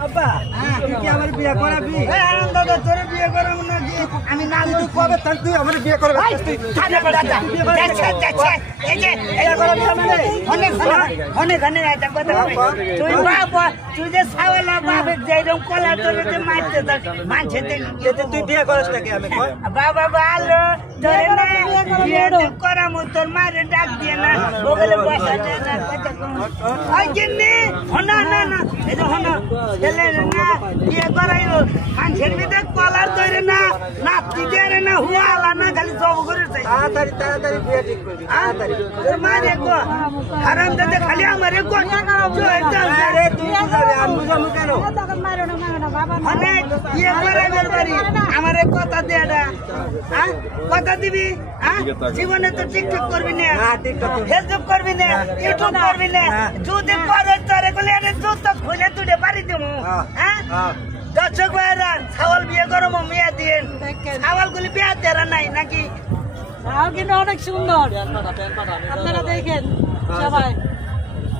আব্বা তুই কি আমার বিয়ে করাবি? আনন্দ তো তোর বিয়ে করাবো না কি? আমি না তুই কবে তাহলে তুই আমার বিয়ে করবি? তুই বিয়ে করবি এই যে বিয়ে করাবি মানে অনেক রাজা কথা তুই বাবা তুই যে সাওয়ালা বাবা যেরকম কলা তোরে যে মারতে মানছে তুই বিয়ে করিস নাকি? আমি কই বাবা ভালো তোরে না বিয়ে করামু তোর মারে ডাক দিয়ে না বগলে বসা দে না কথা কম ওই জিন্নি হনা না না এই যে হনা ছেলে না বিয়ে করাইলো মানছের ভিতরে কলার ধরে না নাতি দেরে না হুয়ালা না খালি জব করে চাই তাড়াতাড়ি বিয়ে ঠিক করবি তাড়াতাড়ি তোর মারে কো হারাম দাদা খালি আমারে কো আরে তুই যাবে আমি বুঝামু কেন অনেক বিয়ে করাইবার বাড়ি আমারে কথা দে না হ্যাঁ কথা দিবি হ্যাঁ জীবনে তো টিকটক করবি না ফেসবুক করবি না ইউটিউব করবি না যদি করে তোরে বলে আরে জুতো খুলে তুলে বাড়ি দেবো হ্যাঁ দর্শক ভাইরা ছাওয়াল বিয়ে করো মেয়ে দিন ছাওয়াল গুলি বিয়ে দেরা নাই নাকি কিন্তু অনেক সুন্দর আপনারা দেখেন সবাই